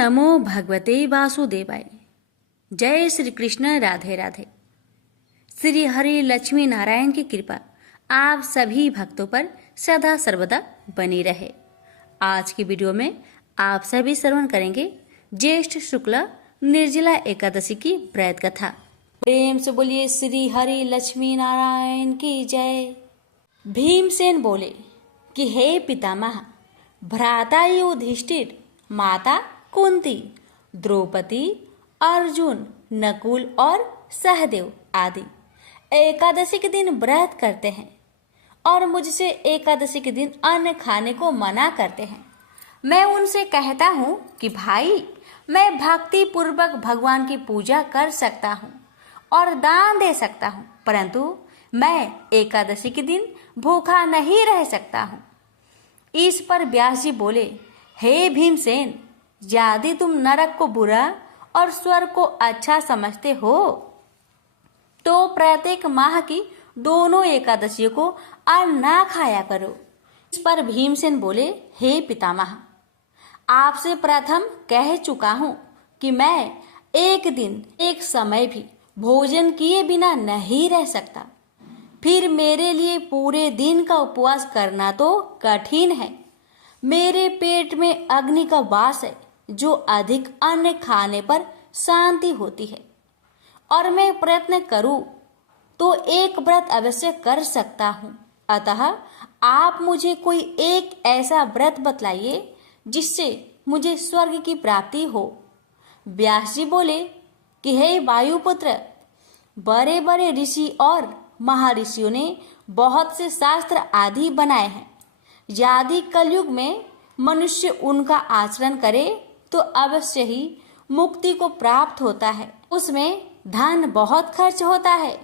नमो भगवते वासुदेवाय। जय श्री कृष्ण। राधे राधे। श्री हरि लक्ष्मी नारायण की कृपा आप सभी भक्तों पर सदा सर्वदा बनी रहे। आज की वीडियो में आप सभी श्रवण करेंगे ज्येष्ठ शुक्ल निर्जला एकादशी की व्रत कथा। प्रेम से बोलिए श्री हरि लक्ष्मी नारायण की जय। भीमसेन बोले कि हे पितामह, भ्राता युधिष्ठिर, माता कुंती, द्रौपदी, अर्जुन, नकुल और सहदेव आदि एकादशी के दिन व्रत करते हैं और मुझसे एकादशी के दिन अन्न खाने को मना करते हैं। मैं उनसे कहता हूँ कि भाई, मैं भक्ति पूर्वक भगवान की पूजा कर सकता हूँ और दान दे सकता हूँ, परंतु मैं एकादशी के दिन भूखा नहीं रह सकता हूँ। इस पर व्यास जी बोले, हे भीमसेन, यदि तुम नरक को बुरा और स्वर्ग को अच्छा समझते हो तो प्रत्येक माह की दोनों एकादशियों को अन्न ना खाया करो। इस पर भीमसेन बोले, हे पितामह, आपसे प्रथम कह चुका हूँ कि मैं एक दिन एक समय भी भोजन किए बिना नहीं रह सकता। फिर मेरे लिए पूरे दिन का उपवास करना तो कठिन है। मेरे पेट में अग्नि का वास है, जो अधिक अन्न खाने पर शांति होती है, और मैं प्रयत्न करूं तो एक व्रत अवश्य कर सकता हूं। अतः आप मुझे कोई एक ऐसा व्रत बतलाइए जिससे मुझे स्वर्ग की प्राप्ति हो। व्यास जी बोले कि हे वायुपुत्र, बड़े बड़े ऋषि और महर्षियों ने बहुत से शास्त्र आदि बनाए हैं। यदि कलयुग में मनुष्य उनका आचरण करे तो अवश्य ही मुक्ति को प्राप्त होता है। उसमें धन बहुत खर्च होता है।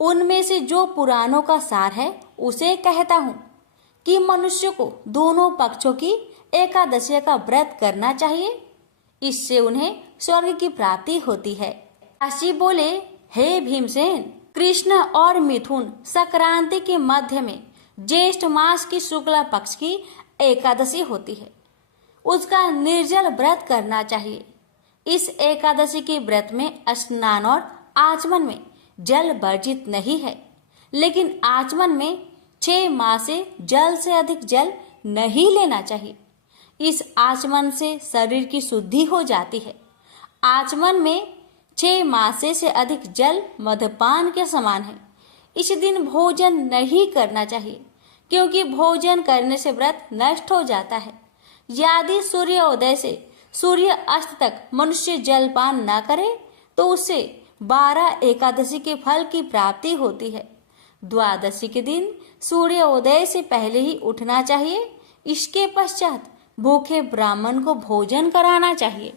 उनमें से जो पुराणों का सार है उसे कहता हूँ कि मनुष्य को दोनों पक्षों की एकादशी का व्रत करना चाहिए। इससे उन्हें स्वर्ग की प्राप्ति होती है। काशी बोले, हे भीमसेन, कृष्ण और मिथुन संक्रांति के मध्य में ज्येष्ठ मास की शुक्ला पक्ष की एकादशी होती है। उसका निर्जल व्रत करना चाहिए। इस एकादशी के व्रत में स्नान और आचमन में जल वर्जित नहीं है, लेकिन आचमन में 6 माह से जल से अधिक जल नहीं लेना चाहिए। इस आचमन से शरीर की शुद्धि हो जाती है। आचमन में 6 मासे से अधिक जल मद्यपान के समान है। इस दिन भोजन नहीं करना चाहिए, क्योंकि भोजन करने से व्रत नष्ट हो जाता है। यदि सूर्योदय से सूर्य अस्त तक मनुष्य जलपान न करे तो उससे 12 एकादशी के फल की प्राप्ति होती है। द्वादशी के दिन सूर्योदय से पहले ही उठना चाहिए। इसके पश्चात भूखे ब्राह्मण को भोजन कराना चाहिए।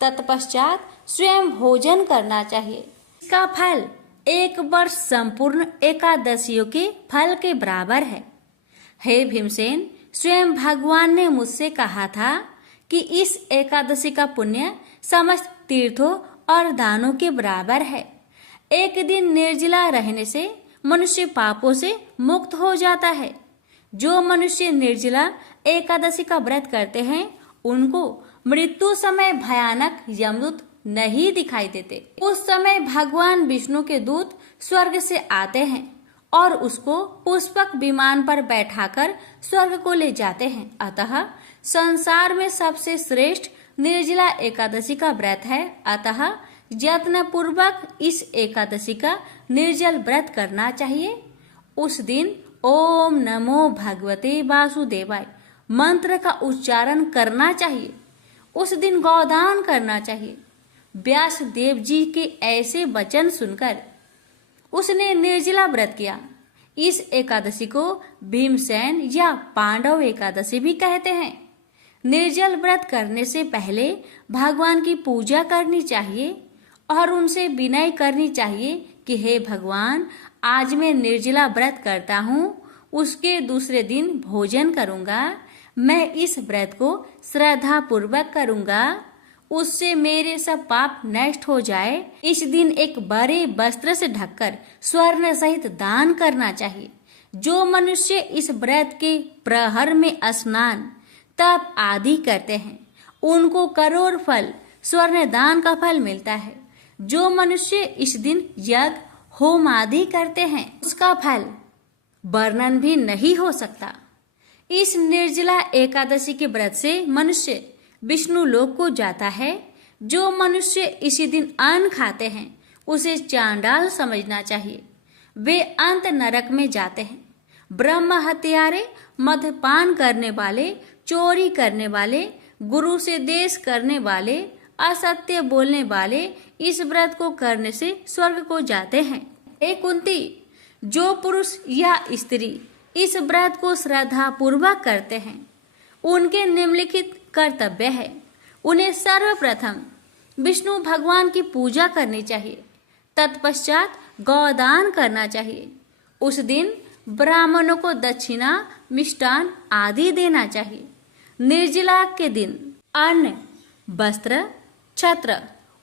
तत्पश्चात स्वयं भोजन करना चाहिए। इसका फल 1 वर्ष संपूर्ण एकादशियों के फल के बराबर है। हे भीमसेन, स्वयं भगवान ने मुझसे कहा था कि इस एकादशी का पुण्य समस्त तीर्थों और दानों के बराबर है। एक दिन निर्जला रहने से मनुष्य पापों से मुक्त हो जाता है। जो मनुष्य निर्जला एकादशी का व्रत करते हैं उनको मृत्यु समय भयानक यमदूत नहीं दिखाई देते। उस समय भगवान विष्णु के दूत स्वर्ग से आते हैं और उसको पुष्पक विमान पर बैठाकर स्वर्ग को ले जाते हैं। अतः संसार में सबसे श्रेष्ठ निर्जला एकादशी का व्रत है। अतः यत्न पूर्वक इस एकादशी का निर्जल व्रत करना चाहिए। उस दिन ओम नमो भगवते वासुदेवाय मंत्र का उच्चारण करना चाहिए। उस दिन गौदान करना चाहिए। व्यास देव जी के ऐसे वचन सुनकर उसने निर्जला व्रत किया। इस एकादशी को भीमसेन या पांडव एकादशी भी कहते हैं। निर्जल व्रत करने से पहले भगवान की पूजा करनी चाहिए और उनसे विनय करनी चाहिए कि हे भगवान, आज मैं निर्जला व्रत करता हूँ, उसके दूसरे दिन भोजन करूँगा। मैं इस व्रत को श्रद्धा पूर्वक करूँगा, उससे मेरे सब पाप नष्ट हो जाए। इस दिन एक बड़े वस्त्र से ढककर स्वर्ण सहित दान करना चाहिए। जो मनुष्य इस व्रत के प्रहर में स्नान, तप आदि करते हैं उनको करोड़ फल स्वर्ण दान का फल मिलता है। जो मनुष्य इस दिन यज्ञ होम आदि करते हैं उसका फल वर्णन भी नहीं हो सकता। इस निर्जला एकादशी के व्रत से मनुष्य विष्णु लोक को जाता है। जो मनुष्य इसी दिन अन्न खाते हैं उसे चांडाल समझना चाहिए, वे अंत नरक में जाते हैं। ब्रह्म हत्यारे, मद्यपान करने वाले, चोरी करने वाले, गुरु से देश करने वाले, असत्य बोलने वाले इस व्रत को करने से स्वर्ग को जाते हैं। हे कुंती, जो पुरुष या स्त्री इस व्रत को श्रद्धा पूर्वक करते हैं उनके निम्नलिखित कर्तव्य है। उन्हें सर्वप्रथम विष्णु भगवान की पूजा करनी चाहिए, तत्पश्चात गौदान करना चाहिए। उस दिन ब्राह्मणों को दक्षिणा, मिष्टान आदि देना चाहिए। निर्जला के दिन अन्न, वस्त्र, छत्र,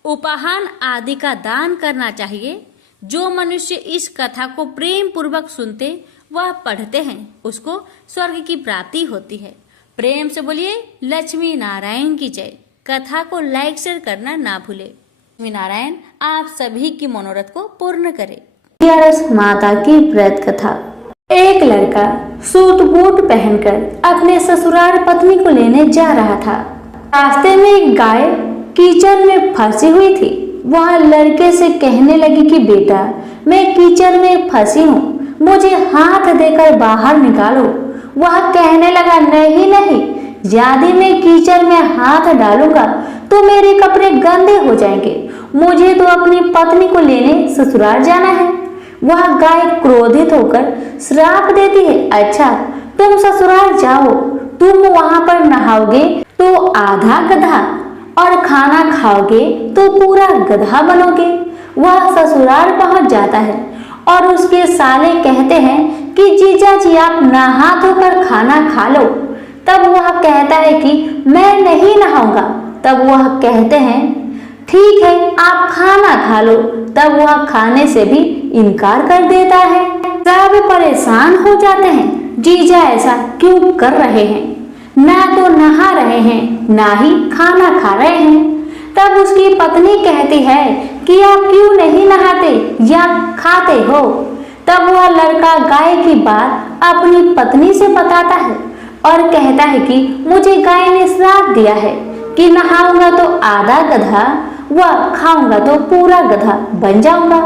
उपाहान आदि का दान करना चाहिए। जो मनुष्य इस कथा को प्रेम पूर्वक सुनते व पढ़ते हैं उसको स्वर्ग की प्राप्ति होती है। प्रेम से बोलिए लक्ष्मी नारायण की जय। कथा को लाइक शेयर करना ना भूले। लक्ष्मी नारायण आप सभी की मनोरथ को पूर्ण करे। 11 माता की व्रत कथा। एक लड़का सूट बूट पहनकर अपने ससुराल पत्नी को लेने जा रहा था। रास्ते में एक गाय कीचड़ में फंसी हुई थी। वह लड़के से कहने लगी कि बेटा, मैं कीचड़ में फंसी हूँ, मुझे हाथ देकर बाहर निकालो। वह कहने लगा, नहीं नहीं, यदि मैं कीचड़ में हाथ डालूंगा तो मेरे कपड़े गंदे हो जाएंगे, मुझे तो अपनी पत्नी को लेने ससुराल जाना है। वह गाय क्रोधित होकर श्राप देती है, अच्छा तुम ससुराल जाओ, तुम वहां पर नहाओगे तो आधा गधा और खाना खाओगे तो पूरा गधा बनोगे। वह ससुराल पहुंच जाता है और उसके साले कहते हैं कि जीजा जी आप नहा धोकर खाना खा लो। तब वह कहता है कि मैं नहीं नहाऊंगा। तब वह कहते हैं ठीक है आप खाना खा लो। तब वह खाने से भी इनकार कर देता है। सब परेशान हो जाते हैं, जीजा ऐसा क्यों कर रहे हैं, ना तो नहा रहे हैं ना ही खाना खा रहे हैं। तब उसकी पत्नी कहती है कि आप क्यों नहीं नहाते या खाते हो। तब वह लड़का गाय की बात अपनी पत्नी से बताता है और कहता है कि मुझे गाय ने श्राप दिया है कि नहाऊंगा तो आधा गधा व खाऊंगा तो पूरा गधा बन जाऊंगा।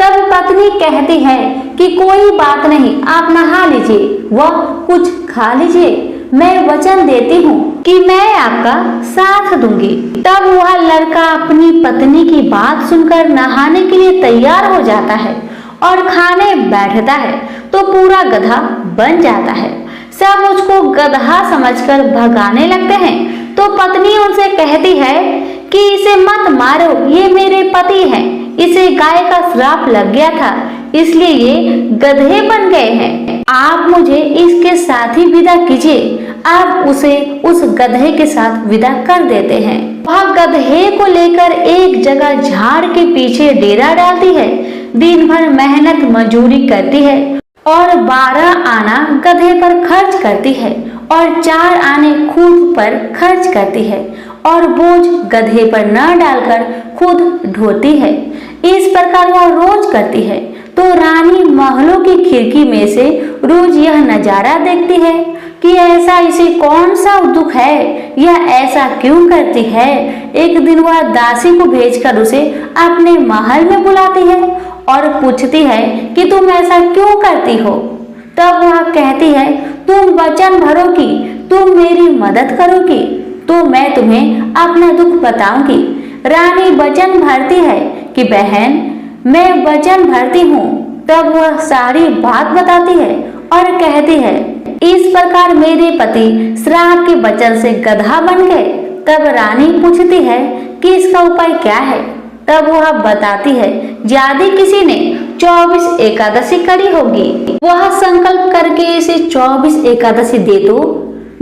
तब पत्नी कहती है कि कोई बात नहीं, आप नहा लीजिए व कुछ खा लीजिए, मैं वचन देती हूँ कि मैं आपका साथ दूंगी। तब वह लड़का अपनी पत्नी की बात सुनकर नहाने के लिए तैयार हो जाता है और खाने बैठता है तो पूरा गधा बन जाता है। सब उसको गधा समझकर भगाने लगते हैं तो पत्नी उनसे कहती है कि इसे मत मारो, ये मेरे पति हैं, इसे गाय का श्राप लग गया था इसलिए ये गधे बन गए हैं। आप मुझे इसके साथ ही विदा कीजिए। आप उसे उस गधे के साथ विदा कर देते हैं। वह गधे को लेकर एक जगह झाड़ के पीछे डेरा डालती है। दिन भर मेहनत मजदूरी करती है और 12 आना गधे पर खर्च करती है और 4 आने खुद पर खर्च करती है और बोझ गधे पर न डालकर खुद ढोती है। इस प्रकार वह रोज करती है तो रानी महलों की खिड़की में से रोज यह नजारा देखती है कि ऐसा इसे कौन सा दुख है, यह ऐसा क्यों करती है। एक दिन वह दासी को भेजकर उसे अपने महल में बुलाती है और पूछती है कि तुम ऐसा क्यों करती हो। तब वह कहती है तुम वचन भरोगी, तुम मेरी मदद करोगी तो मैं तुम्हें अपना दुख बताऊंगी। रानी वचन भरती है कि बहन मैं वचन भरती हूँ। तब वह सारी बात बताती है और कहती है इस प्रकार मेरे पति श्राप के वचन से गधा बन गए। तब रानी पूछती है कि इसका उपाय क्या है। तब वह बताती है यदि किसी ने 24 एकादशी करी होगी, वह संकल्प करके इसे 24 एकादशी दे दो,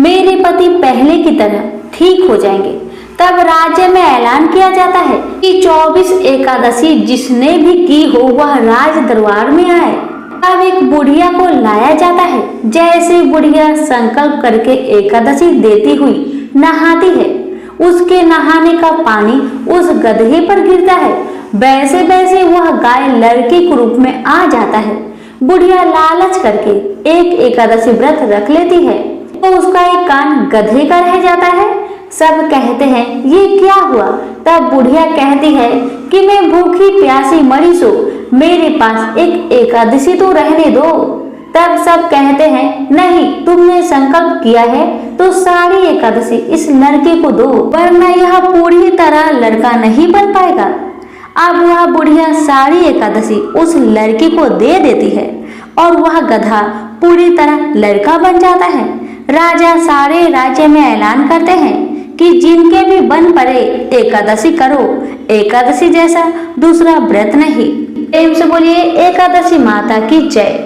मेरे पति पहले की तरह ठीक हो जाएंगे। तब राज्य में ऐलान किया जाता है कि 24 एकादशी जिसने भी की हो वह राज दरबार में आए। तब एक बुढ़िया को लाया जाता है। जैसे बुढ़िया संकल्प करके एकादशी देती हुई नहाती है, उसके नहाने का पानी उस गधे पर गिरता है, वैसे वैसे वह गाय लड़के के रूप में आ जाता है। बुढ़िया लालच करके एक एकादशी व्रत रख लेती है तो उसका एक कान गधे का रह जाता है। सब कहते हैं ये क्या हुआ? तब बुढ़िया कहती है कि मैं भूखी प्यासी मरी सो, मेरे पास एक एकादशी तो रहने दो। तब सब कहते हैं नहीं, तुमने संकल्प किया है तो सारी एकादशी इस लड़के को दो, वरना यह पूरी तरह लड़का नहीं बन पाएगा। अब वह बुढ़िया सारी एकादशी उस लड़के को दे देती है और वह गधा पूरी तरह लड़का बन जाता है। राजा सारे राज्य में ऐलान करते हैं कि जिनके भी बन पड़े एकादशी करो, एकादशी जैसा दूसरा व्रत नहीं। प्रेम से बोलिए एकादशी माता की जय।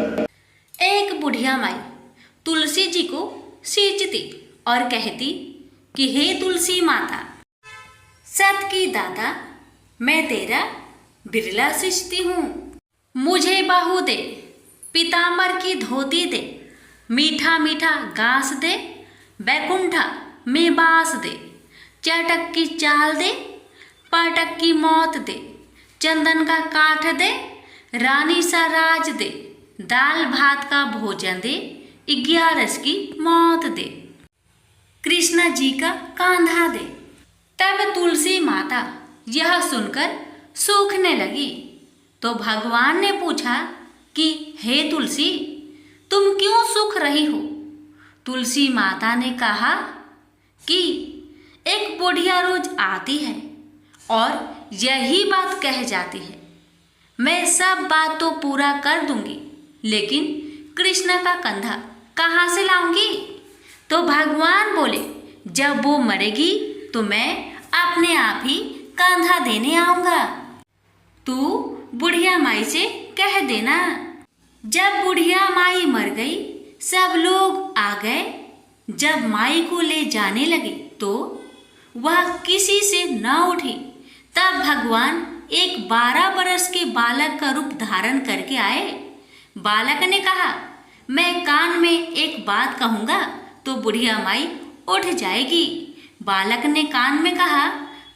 एक बुढ़िया माई तुलसी जी को सींचती और कहती कि हे तुलसी माता, सत की दाता, मैं तेरा बिरला सींचती हूँ, मुझे बहू दे, पीताम्बर की धोती दे, मीठा मीठा घास दे, बैकुंठा में बास दे, चटक की चाल दे, पाटक की मौत दे, चंदन का काठ दे, रानी सा राज दे, दाल भात का भोजन दे, 11 की मौत दे, कृष्णा जी का कांधा दे। तब तुलसी माता यह सुनकर सूखने लगी तो भगवान ने पूछा कि हे तुलसी, तुम क्यों सूख रही हो? तुलसी माता ने कहा कि एक बुढ़िया रोज आती है और यही बात कह जाती है, मैं सब बात तो पूरा कर दूंगी, लेकिन कृष्ण का कंधा कहाँ से लाऊंगी? तो भगवान बोले, जब वो मरेगी तो मैं अपने आप ही कंधा देने आऊंगा, तू बुढ़िया माई से कह देना। जब बुढ़िया माई मर गई, सब लोग आ गए। जब माई को ले जाने लगे तो वह किसी से न उठी। तब भगवान एक 12 बरस के बालक का रूप धारण करके आए। बालक ने कहा, मैं कान में एक बात कहूँगा तो बुढ़िया माई उठ जाएगी। बालक ने कान में कहा,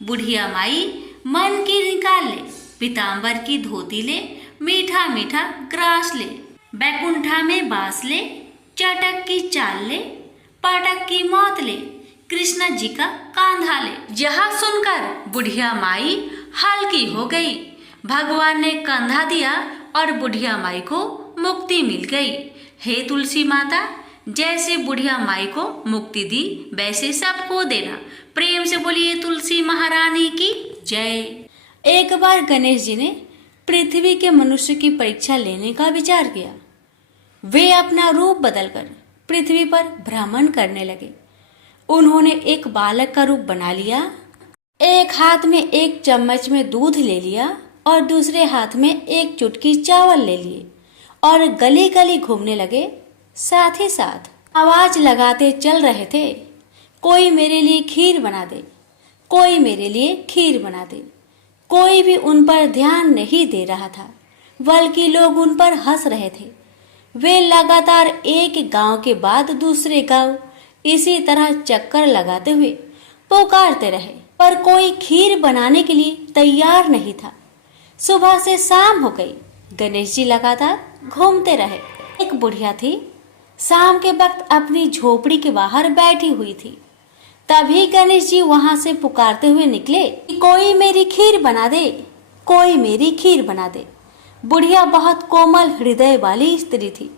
बुढ़िया माई मन की निकाल ले, पीताम्बर की धोती ले, मीठा मीठा ग्रास ले, बैकुंठा में बास ले, चटक की चाल ले, पाटक की मौत ले, कृष्ण जी का कांधा ले। यह सुनकर बुढ़िया माई हल्की हो गई। भगवान ने कंधा दिया और बुढ़िया माई को मुक्ति मिल गई। हे तुलसी माता, जैसे बुढ़िया माई को मुक्ति दी वैसे सबको देना। प्रेम से बोलिए तुलसी महारानी की जय। एक बार गणेश जी ने पृथ्वी के मनुष्य की परीक्षा लेने का विचार किया। वे अपना रूप बदलकर पृथ्वी पर भ्रमण करने लगे। उन्होंने एक बालक का रूप बना लिया। एक हाथ में एक चम्मच में दूध ले लिया और दूसरे हाथ में एक चुटकी चावल ले लिए और गली गली घूमने लगे। साथ ही साथ आवाज लगाते चल रहे थे, कोई मेरे लिए खीर बना दे, कोई मेरे लिए खीर बना दे। कोई भी उन पर ध्यान नहीं दे रहा था, बल्कि लोग उन पर हंस रहे थे। वे लगातार एक गांव के बाद दूसरे गांव इसी तरह चक्कर लगाते हुए पुकारते रहे, पर कोई खीर बनाने के लिए तैयार नहीं था। सुबह से शाम हो गई, गणेश जी लगातार घूमते रहे। एक बुढ़िया थी, शाम के वक्त अपनी झोपड़ी के बाहर बैठी हुई थी। तभी गणेश जी वहां से पुकारते हुए निकले कि कोई मेरी खीर बना दे, कोई मेरी खीर बना दे। बुढ़िया बहुत कोमल हृदय वाली स्त्री थी।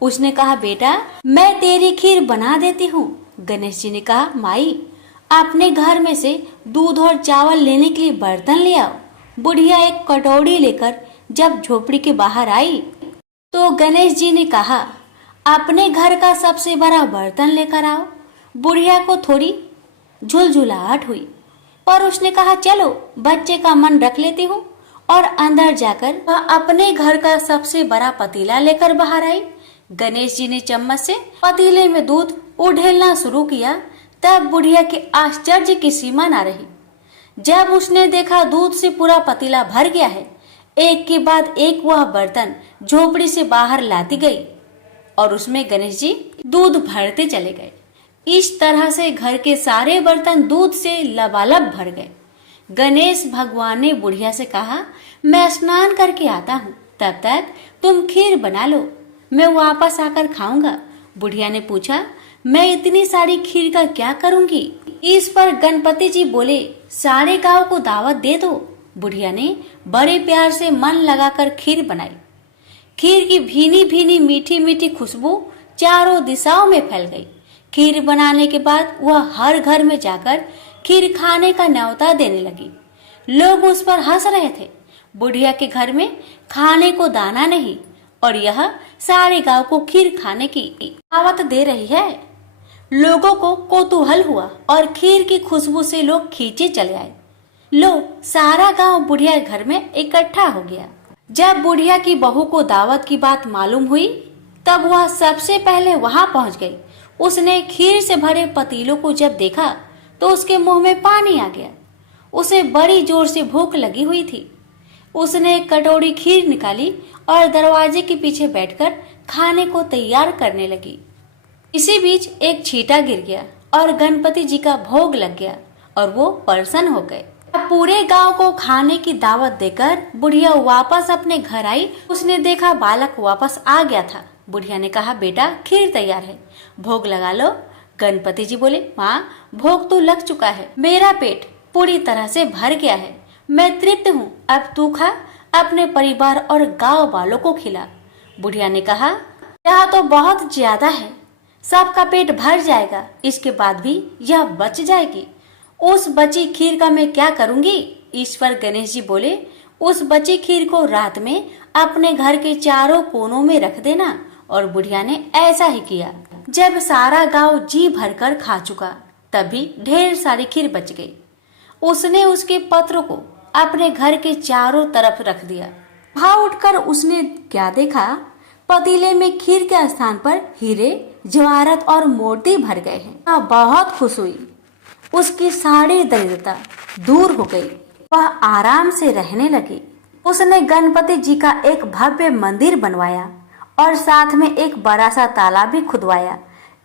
उसने कहा, बेटा मैं तेरी खीर बना देती हूँ। गणेश जी ने कहा, माई अपने घर में से दूध और चावल लेने के लिए बर्तन ले आओ। बुढ़िया एक कटोरी लेकर जब झोपड़ी के बाहर आई तो गणेश जी ने कहा, अपने घर का सबसे बड़ा बर्तन लेकर आओ। बुढ़िया को थोड़ी झुलझुलाहट हुई, पर उसने कहा, चलो बच्चे का मन रख लेती हूँ, और अंदर जाकर वह अपने घर का सबसे बड़ा पतीला लेकर बाहर आई। गणेश जी ने चम्मच से पतीले में दूध उड़ेलना शुरू किया। तब बुढ़िया के आश्चर्य की सीमा न रही। जब उसने देखा दूध से पूरा पतीला भर गया है, एक के बाद एक वह बर्तन झोपड़ी से बाहर लाती गई और उसमें गणेश जी दूध भरते चले गए। इस तरह से घर के सारे बर्तन दूध से लबालब भर गए। गणेश भगवान ने बुढ़िया से कहा, मैं स्नान करके आता हूँ, तब तक तुम खीर बना लो, मैं वापस आकर खाऊंगा। बुढ़िया ने पूछा, मैं इतनी सारी खीर का क्या करूंगी? इस पर गणपति जी बोले, सारे गांव को दावत दे दो। बुढ़िया ने बड़े प्यार से मन लगाकर खीर बनाई। खीर की भीनी भीनी मीठी मीठी खुशबू चारों दिशाओं में फैल गई। खीर बनाने के बाद वह हर घर में जाकर खीर खाने का न्योता देने लगी। लोग उस पर हंस रहे थे। बुढ़िया के घर में खाने को दाना नहीं और यह सारे गांव को खीर खाने की दावत दे रही है। लोगों को कौतूहल हुआ और खीर की खुशबू से लोग खींचे चले आए। लो, सारा गांव बुढ़िया के घर में इकट्ठा हो गया। जब बुढ़िया की बहू को दावत की बात मालूम हुई, तब वह सबसे पहले वहां पहुंच गई। उसने खीर से भरे पतीलों को जब देखा तो उसके मुंह में पानी आ गया। उसे बड़ी जोर से भूख लगी हुई थी। उसने एक कटोरी खीर निकाली और दरवाजे के पीछे बैठकर खाने को तैयार करने लगी। इसी बीच एक छींटा गिर गया और गणपति जी का भोग लग गया और वो प्रसन्न हो गए। पूरे गांव को खाने की दावत देकर बुढ़िया वापस अपने घर आई। उसने देखा बालक वापस आ गया था। बुढ़िया ने कहा, बेटा खीर तैयार है, भोग लगा लो। गणपति जी बोले, माँ भोग तो लग चुका है, मेरा पेट पूरी तरह से भर गया है, मैं तृप्त हूँ, अब तू खा, अपने परिवार और गांव वालों को खिला। बुढ़िया ने कहा, यह तो बहुत ज्यादा है, सबका पेट भर जाएगा, इसके बाद भी यह बच जाएगी। उस बची खीर का मैं क्या करूंगी? इस पर गणेश जी बोले, उस बची खीर को रात में अपने घर के चारों कोनों में रख देना। और बुढ़िया ने ऐसा ही किया। जब सारा गांव जी भरकर खा चुका, तभी ढेर सारी खीर बच गई। उसने उसके पत्र को अपने घर के चारों तरफ रख दिया। वहां उठकर उसने क्या देखा? पतीले में खीर के स्थान पर हीरे, जवाहरात और मोती भर गए हैं। बहुत खुश हुई। उसकी सारी दरिद्रता दूर हो गई। वह आराम से रहने लगी। उसने गणपति जी का एक भव्य मंदिर बनवाया और साथ में एक बड़ा सा तालाब भी खुदवाया।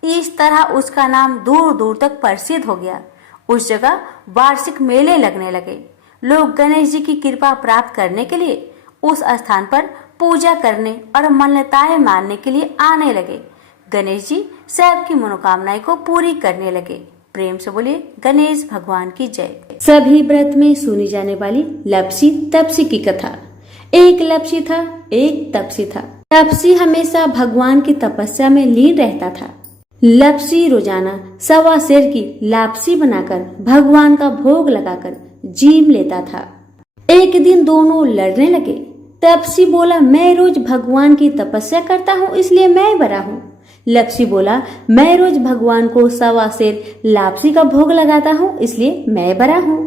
इस तरह उसका नाम दूर दूर तक प्रसिद्ध हो गया। उस जगह वार्षिक मेले लगने लगे। लोग गणेश जी की कृपा प्राप्त करने के लिए उस स्थान पर पूजा करने और मान्यताएं मानने के लिए आने लगे। गणेश जी सबकी मनोकामनाएं को पूरी करने लगे। प्रेम से बोलिए गणेश भगवान की जय। सभी व्रत में सुनी जाने वाली लपसी तपसी की कथा। एक लपसी था, एक तपसी था। तपसी हमेशा भगवान की तपस्या में लीन रहता था। लपसी रोजाना 1.25 सेर की लापसी बनाकर भगवान का भोग लगाकर जीम लेता था। एक दिन दोनों लड़ने लगे। तपसी बोला, मैं रोज भगवान की तपस्या करता हूँ, इसलिए मैं बड़ा हूँ। लपसी बोला, मैं रोज भगवान को 1.25 सेर लापसी का भोग लगाता हूँ, इसलिए मैं बड़ा हूँ।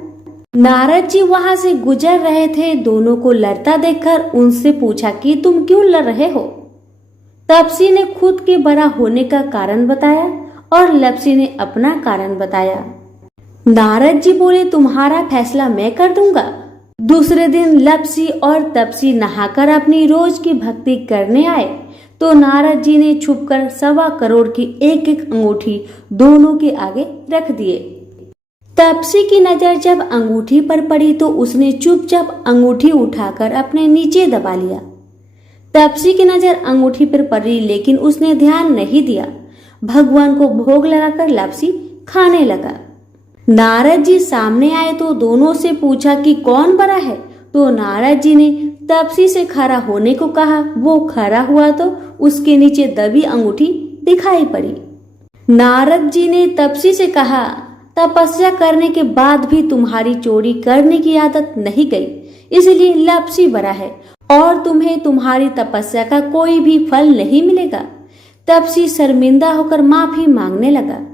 नारद जी वहां से गुजर रहे थे। दोनों को लड़ता देखकर उनसे पूछा कि तुम क्यों लड़ रहे हो? तपसी ने खुद के बड़ा होने का कारण बताया और लपसी ने अपना कारण बताया। नारद जी बोले, तुम्हारा फैसला मैं कर दूंगा। दूसरे दिन लपसी और तपसी नहाकर अपनी रोज की भक्ति करने आए तो नारद जी ने छुपकर 1.25 करोड़ की एक एक अंगूठी दोनों के आगे रख दिए। तपसी की नजर जब अंगूठी पर पड़ी तो उसने चुपचाप अंगूठी उठाकर अपने नीचे दबा लिया। तपसी की नजर अंगूठी पर पड़ी लेकिन उसने ध्यान नहीं दिया। भगवान को भोग लगाकर लापसी खाने लगा। नारद जी सामने आए तो दोनों से पूछा कि कौन बड़ा है, तो नारद जी ने तपसी से खड़ा होने को कहा। वो खड़ा हुआ तो उसके नीचे दबी अंगूठी दिखाई पड़ी। नारद जी ने तपसी से कहा, तपस्या करने के बाद भी तुम्हारी चोरी करने की आदत नहीं गई, इसलिए लपसी बड़ा है और तुम्हें तुम्हारी तपस्या का कोई भी फल नहीं मिलेगा। तपसी शर्मिंदा होकर माफी मांगने लगा।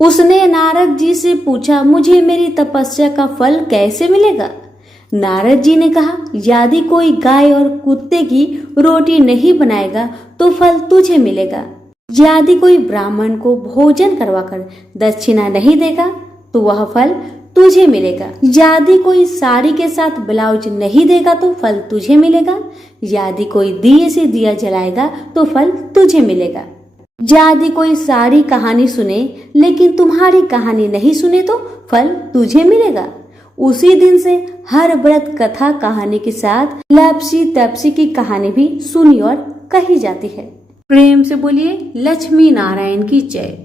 उसने नारद जी से पूछा, मुझे मेरी तपस्या का फल कैसे मिलेगा? नारद जी ने कहा, यदि कोई गाय और कुत्ते की रोटी नहीं बनाएगा तो फल तुझे मिलेगा। यदि कोई ब्राह्मण को भोजन करवाकर दक्षिणा नहीं देगा तो वह फल तुझे मिलेगा। यदि कोई साड़ी के साथ ब्लाउज नहीं देगा तो फल तुझे मिलेगा। यदि कोई दिए से दिया जलाएगा तो फल तुझे मिलेगा। यदि कोई सारी कहानी सुने लेकिन तुम्हारी कहानी नहीं सुने तो फल तुझे मिलेगा। उसी दिन से हर व्रत कथा कहानी के साथ लपसी तपसी की कहानी भी सुनी और कही जाती है। प्रेम से बोलिए लक्ष्मी नारायण की जय।